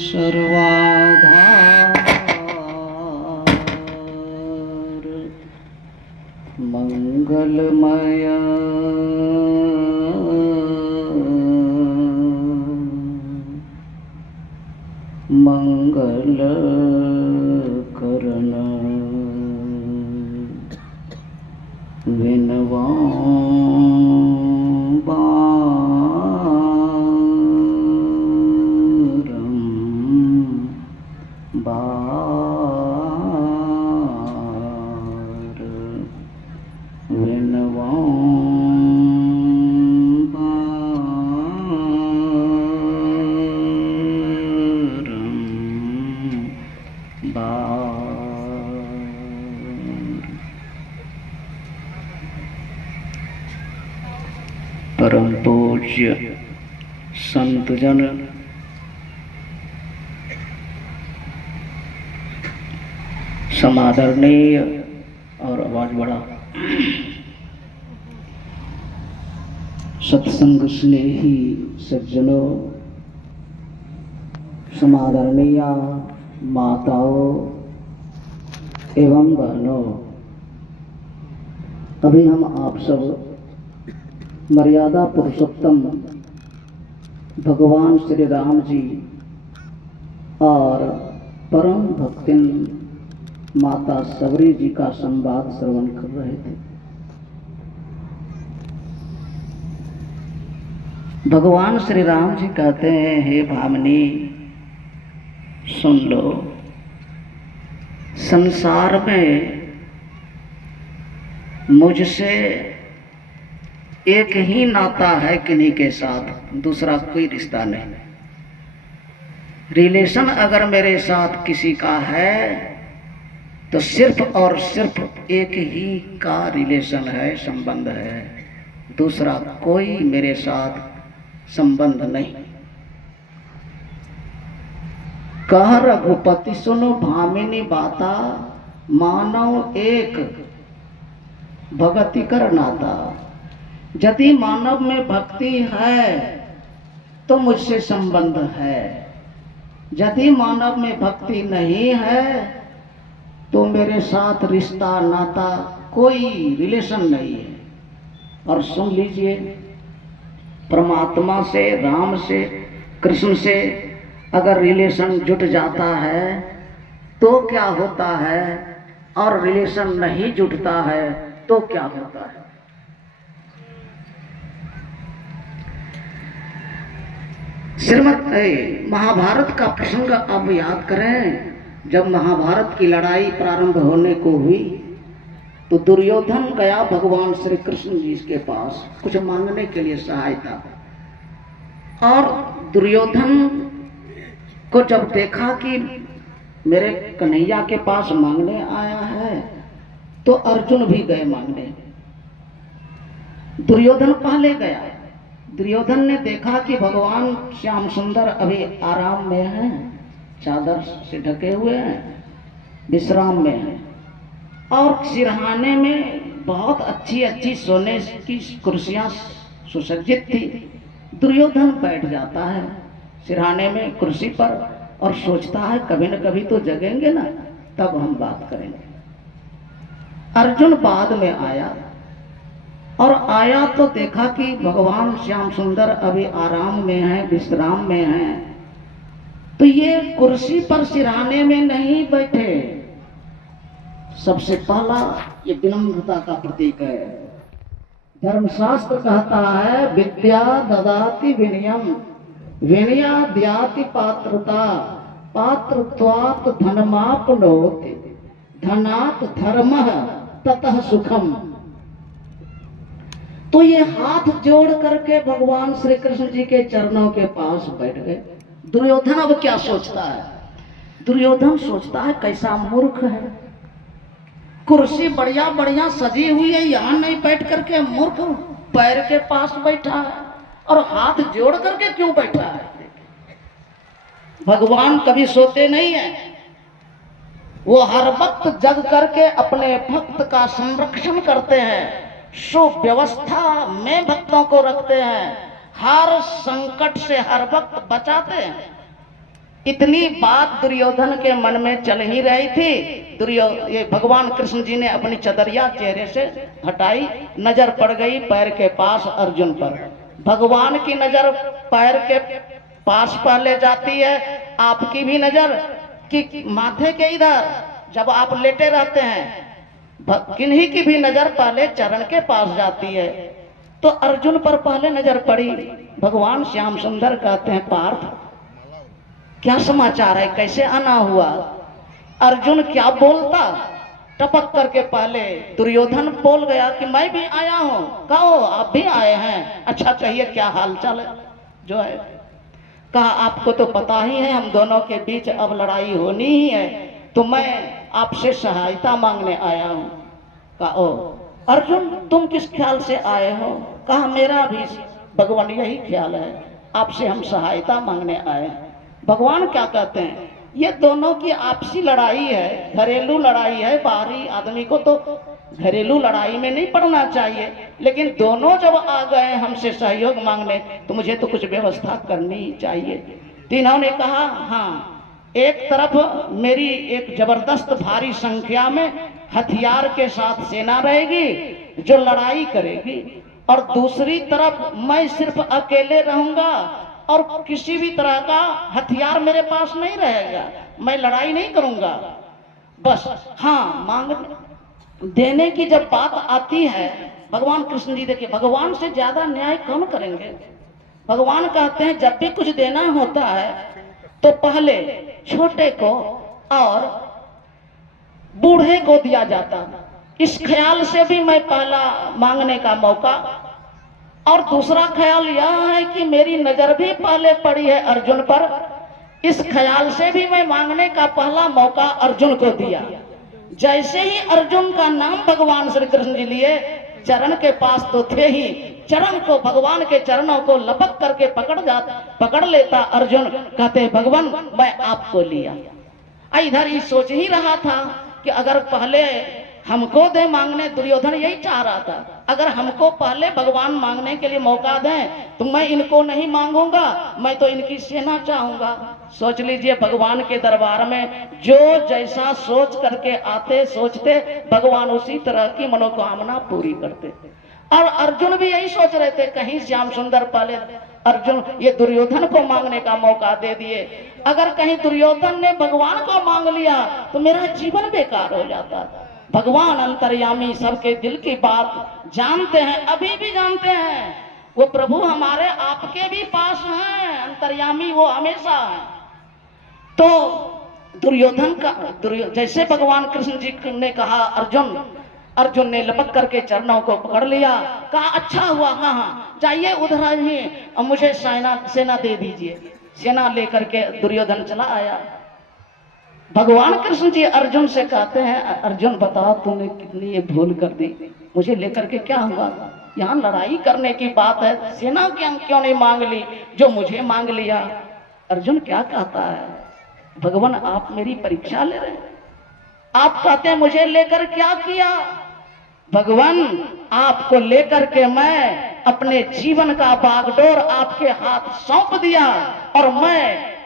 सर्वाधार मंगलमय मंगल करण विनवा परम पूज्य संत जन समादरणीय और आवाज बड़ा सत्संग स्नेही सज्जनों, समादरणीय माताओं एवं बहनों, अभी हम आप सब मर्यादा पुरुषोत्तम भगवान श्री राम जी और परम भक्तिन माता सबरी जी का संवाद श्रवण कर रहे थे। भगवान श्री राम जी कहते हैं, हे भामिनी सुन लो, संसार में मुझसे एक ही नाता है किन्हीं के साथ, दूसरा कोई रिश्ता नहीं। रिलेशन अगर मेरे साथ किसी का है तो सिर्फ और सिर्फ एक ही का रिलेशन है, संबंध है, दूसरा कोई मेरे साथ संबंध नहीं। कह रघुपति सुनो भामिनी बाता, मानव एक भगति कर नाता। यदि मानव में भक्ति है तो मुझसे संबंध है, यदि मानव में भक्ति नहीं है तो मेरे साथ रिश्ता नाता कोई रिलेशन नहीं है। और सुन लीजिए, परमात्मा से, राम से, कृष्ण से अगर रिलेशन जुट जाता है तो क्या होता है, और रिलेशन नहीं जुटता है तो क्या होता है। श्रीमद् महाभारत का प्रसंग अब याद करें। जब महाभारत की लड़ाई प्रारंभ होने को हुई तो दुर्योधन गया भगवान श्री कृष्ण जी के पास कुछ मांगने के लिए सहायता। और दुर्योधन को जब देखा कि मेरे कन्हैया के पास मांगने आया है तो अर्जुन भी गए मांगने। दुर्योधन पहले गया। दुर्योधन ने देखा कि भगवान श्याम सुंदर अभी आराम में हैं, चादर से ढके हुए हैं, विश्राम में हैं, और सिरहाने में बहुत अच्छी अच्छी सोने की कुर्सियां सुसज्जित थी। दुर्योधन बैठ जाता है सिरहाने में कुर्सी पर और सोचता है कभी न कभी तो जगेंगे ना, तब हम बात करेंगे। अर्जुन बाद में आया और आया तो देखा कि भगवान श्याम सुंदर अभी आराम में हैं, विश्राम में हैं। तो ये कुर्सी पर सिरहाने में नहीं बैठे। सबसे पहला ये विनम्रता का प्रतीक है। धर्मशास्त्र कहता है, विद्या ददाति विनयम, विनया दयाति पात्रता, पात्रत्वात् धनमाप्नोति, धनात् धर्मः ततः सुखम। तो ये हाथ जोड़ करके भगवान श्री कृष्ण जी के चरणों के पास बैठ गए। दुर्योधन अब क्या सोचता है? दुर्योधन सोचता है कैसा मूर्ख है, कुर्सी बढ़िया बढ़िया सजी हुई है, यहाँ नहीं बैठ करके मूर्ख पैर के पास बैठा है और हाथ जोड़ करके क्यों बैठा है। भगवान कभी सोते नहीं है, वो हर वक्त जग करके अपने भक्त का संरक्षण करते हैं, सुव्यवस्था में भक्तों को रखते हैं, हर संकट से हर वक्त बचाते हैं। इतनी बात दुर्योधन के मन में चल ही रही थी। ये भगवान कृष्ण जी ने अपनी चदरिया चेहरे से हटाई, नजर पड़ गई पैर के पास अर्जुन पर। भगवान की नजर पैर के पास पहले जाती है, आपकी भी नजर कि माथे के इधर जब आप लेटे रहते हैं, किन्हीं की भी नजर पहले चरण के पास जाती है। तो अर्जुन पर पहले नजर पड़ी। भगवान श्याम सुंदर कहते हैं, पार्थ क्या समाचार है, कैसे आना हुआ? अर्जुन क्या बोलता, टपक करके पहले दुर्योधन बोल गया कि मैं भी आया हूँ। कहो आप भी आए हैं, अच्छा कहिए क्या हाल चाल है जो है। कहा आपको तो पता ही है हम दोनों के बीच अब लड़ाई होनी ही है, तो मैं आपसे सहायता मांगने आया हूँ। कहा ओ अर्जुन तुम किस ख्याल से आए हो? कहा मेरा भी भगवान यही ख्याल है, आपसे हम सहायता मांगने आए हैं। भगवान क्या कहते हैं, ये दोनों की आपसी लड़ाई है, घरेलू लड़ाई है। बाहरी आदमी को तो घरेलू लड़ाई में नहीं पड़ना चाहिए, लेकिन दोनों जब आ गए हमसे सहयोग मांगने तो मुझे तो कुछ व्यवस्था करनी ही चाहिए। तीनों ने कहा हाँ, एक तरफ मेरी एक जबरदस्त भारी संख्या में हथियार के साथ सेना रहेगी जो लड़ाई करेगी, और दूसरी तरफ मैं सिर्फ अकेले रहूंगा और किसी भी तरह का हथियार मेरे पास नहीं रहेगा, मैं लड़ाई नहीं करूंगा। बस हाँ, मांग देने की जब बात आती है, भगवान कृष्ण जी देखिए, भगवान से ज्यादा न्याय कौन करेंगे। भगवान कहते हैं जब भी कुछ देना होता है तो पहले छोटे को और बूढ़े को दिया जाता, इस ख्याल से भी मैं पहला मांगने का मौका, और दूसरा ख्याल यह है कि मेरी नजर भी पहले पड़ी है अर्जुन पर, इस ख्याल से भी मैं मांगने का पहला मौका अर्जुन को दिया। जैसे ही अर्जुन का नाम भगवान श्री कृष्ण जी लिए, चरण के पास तो थे ही, चरण को भगवान के चरणों को लपक करके पकड़ लेता अर्जुन। कहते भगवान मैं आपको लिया। इधर ही सोच ही रहा था कि अगर पहले हमको दे मांगने, दुर्योधन यही चाह रहा था, अगर हमको पहले भगवान मांगने के लिए मौका दें तो मैं इनको नहीं मांगूंगा, मैं तो इनकी सेना चाहूंगा। सोच लीजिए, भगवान के दरबार में जो जैसा सोच करके आते सोचते, भगवान उसी तरह की मनोकामना पूरी करते। और अर्जुन भी यही सोच रहे थे, कहीं श्याम सुंदर पहले अर्जुन ये दुर्योधन को मांगने का मौका दे दिए, अगर कहीं दुर्योधन ने भगवान को मांग लिया तो मेरा जीवन बेकार हो जाता। भगवान अंतर्यामी सबके दिल की बात जानते हैं, अभी भी जानते हैं। वो प्रभु हमारे आपके भी पास हैं, अंतर्यामी वो हमेशा है। तो दुर्योधन का जैसे भगवान कृष्ण जी ने कहा अर्जुन ने लपक करके चरणों को पकड़ लिया। कहा अच्छा हुआ, हाँ जाइए उधर ही, मुझे सेना दे दीजिए। सेना लेकर के दुर्योधन चला आया। भगवान कृष्ण जी अर्जुन से कहते हैं, अर्जुन बताओ तूने कितनी ये भूल कर दी, मुझे लेकर के क्या हुआ? यहाँ लड़ाई करने की बात है, सेना क्यों नहीं मांग ली जो मुझे मांग लिया? अर्जुन क्या कहता है, भगवान आप मेरी परीक्षा ले रहे हैं, आप कहते हैं मुझे लेकर क्या किया? भगवान आपको लेकर के मैं अपने जीवन का बागडोर आपके हाथ सौंप दिया और मैं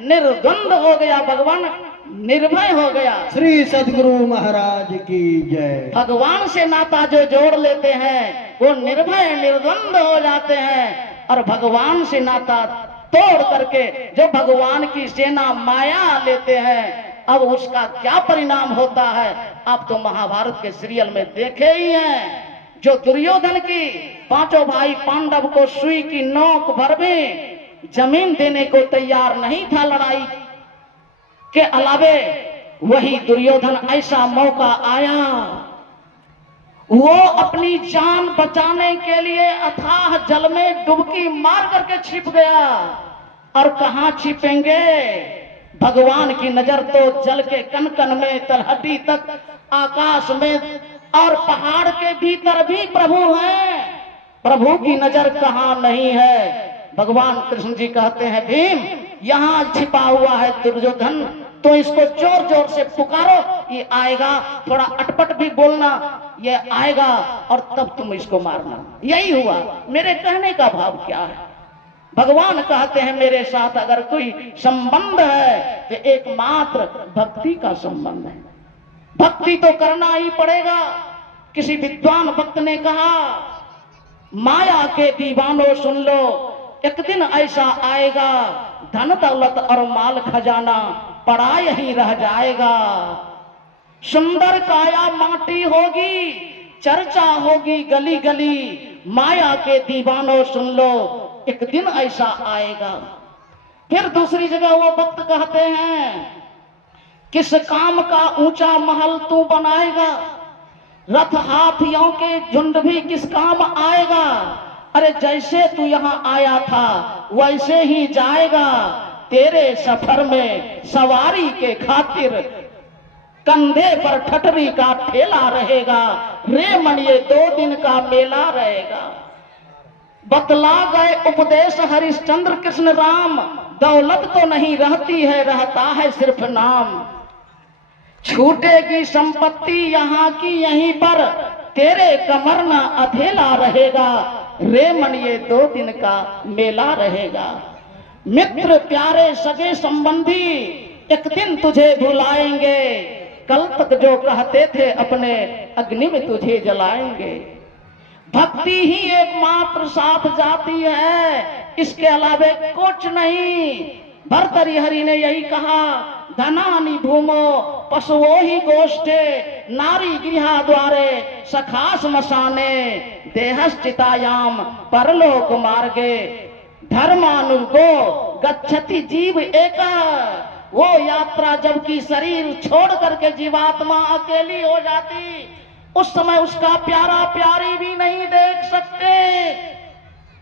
निर्द्वंद हो गया, भगवान निर्भय हो गया। श्री सद्गुरु महाराज की जय। भगवान से नाता जो जोड़ लेते हैं वो निर्भय निर्द्वंद हो जाते हैं, और भगवान से नाता तोड़ करके जो भगवान की सेना माया लेते हैं, अब उसका क्या परिणाम होता है आप तो महाभारत के सीरियल में देखे ही हैं। जो दुर्योधन की पांचों भाई पांडव को सुई की नोक भर में जमीन देने को तैयार नहीं था लड़ाई के अलावे, वही दुर्योधन ऐसा मौका आया, वो अपनी जान बचाने के लिए अथाह जल में डुबकी मार करके छिप गया। और कहां छिपेंगे, भगवान की नजर तो जल के कन कन में, तलहटी तक, आकाश में और पहाड़ के भीतर भी प्रभु हैं। प्रभु की नजर कहां नहीं है। भगवान कृष्ण जी कहते हैं भीम यहां छिपा हुआ है दुर्योधन, तो इसको जोर जोर से पुकारो, ये आएगा, थोड़ा अटपट भी बोलना, ये आएगा और तब तुम इसको मारना। यही हुआ। मेरे कहने का भाव क्या है, भगवान कहते हैं मेरे साथ अगर कोई संबंध है तो एकमात्र भक्ति का संबंध है। भक्ति तो करना ही पड़ेगा। किसी विद्वान भक्त ने कहा, माया के दीवानों सुन लो, एक दिन ऐसा आएगा धन दौलत और माल खजाना पड़ा यही रह जाएगा। सुंदर काया माटी होगी, चर्चा होगी गली गली, माया के दीवानों सुन लो, एक दिन ऐसा आएगा। फिर दूसरी जगह वो भक्त कहते हैं, किस काम का ऊंचा महल तू बनाएगा, रथ हाथियों के झुंड भी किस काम आएगा। अरे जैसे तू यहाँ आया था वैसे ही जाएगा, तेरे सफर में सवारी के खातिर कंधे पर ठटरी का ठेला रहेगा, रे मन ये 2 दिन का मेला रहेगा। बतला गए उपदेश हरिश्चंद्र कृष्ण राम, दौलत तो नहीं रहती है, रहता है सिर्फ नाम। छूटेगी संपत्ति यहाँ की यहीं पर, तेरे कमर ना अधेला रहेगा, रे मन ये 2 दिन का मेला रहेगा। मित्र प्यारे सगे संबंधी एक दिन तुझे भुलाएंगे, कल तक जो कहते थे अपने अग्नि में तुझे जलाएंगे। भक्ति ही एकमात्र साथ जाती है, इसके अलावे कुछ नहीं। भर्तृहरि हरि ने यही कहा, धनानि भूमो पशुओं ही गोष्ठे, नारी गृहा द्वारे सखा श्मशाने, देहश्चितायाम परलोक मार्गे, धर्मानुगो गच्छति जीव एका। वो यात्रा जबकि शरीर छोड़ करके जीवात्मा अकेली हो जाती, उस समय उसका प्यारा प्यारी भी नहीं देख सकते।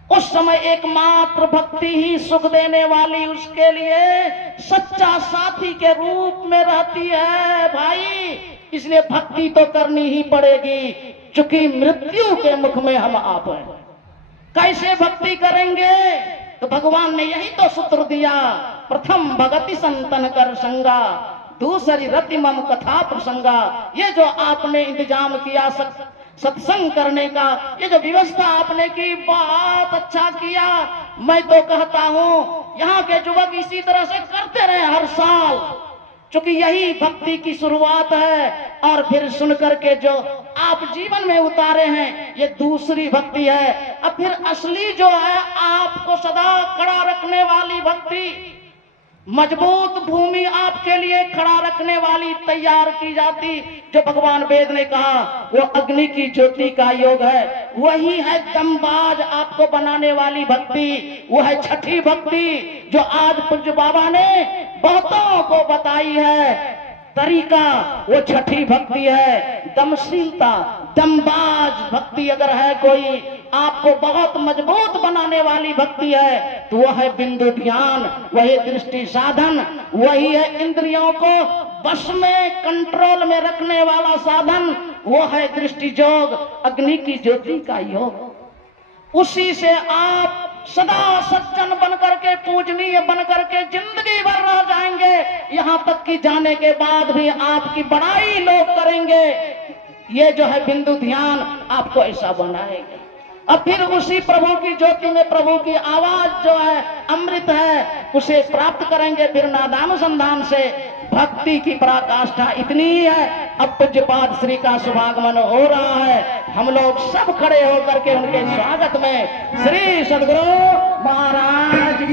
उस समय एकमात्र भक्ति ही सुख देने वाली उसके लिए सच्चा साथी के रूप में रहती है भाई। इसलिए भक्ति तो करनी ही पड़ेगी, चूंकि मृत्यु के मुख में हम आप हैं। कैसे भक्ति करेंगे? तो भगवान ने यही तो सूत्र दिया, प्रथम भगति संतन कर संगा, दूसरी रति मम कथा प्रसंगा। ये जो आपने इंतजाम किया सत्संग करने का, ये जो व्यवस्था आपने की, बहुत अच्छा किया। मैं तो कहता हूँ यहाँ के युवक इसी तरह से करते रहे हर साल, क्योंकि यही भक्ति की शुरुआत है। और फिर सुन करके जो आप जीवन में उतारे हैं ये दूसरी भक्ति है। अब फिर असली जो है आपको सदा खड़ा रखने वाली भक्ति, मजबूत भूमि आपके लिए खड़ा रखने वाली तैयार की जाती, जो भगवान वेद ने कहा वो अग्नि की ज्योति का योग है। वही है दमबाज आपको बनाने वाली भक्ति, वो है छठी भक्ति जो आज पूज्य बाबा ने बहुतों को बताई है। तरीका वो छठी भक्ति है। दमशीलता, दमबाज भक्ति अगर है कोई आपको बहुत मजबूत बनाने वाली भक्ति है तो वह है बिंदु ध्यान, वही दृष्टि साधन, वही है इंद्रियों को बस में कंट्रोल में रखने वाला साधन, वो है दृष्टि योग, अग्नि की ज्योति का योग। उसी से आप सदा सज्जन बन करके, पूजनीय बन करके जिंदगी भर रह जाएंगे। यहाँ तक कि जाने के बाद भी आपकी बड़ाई लोग करेंगे। ये जो है बिंदु ध्यान आपको ऐसा बनाएगा। अब फिर उसी प्रभु की ज्योति में प्रभु की आवाज जो है अमृत है, उसे प्राप्त करेंगे फिर नादानुसंधान से। भक्ति की पराकाष्ठा इतनी है। अब पूज्यपाद श्री का शुभागमन हो रहा है, हम लोग सब खड़े होकर के उनके स्वागत में श्री सद्गुरु महाराज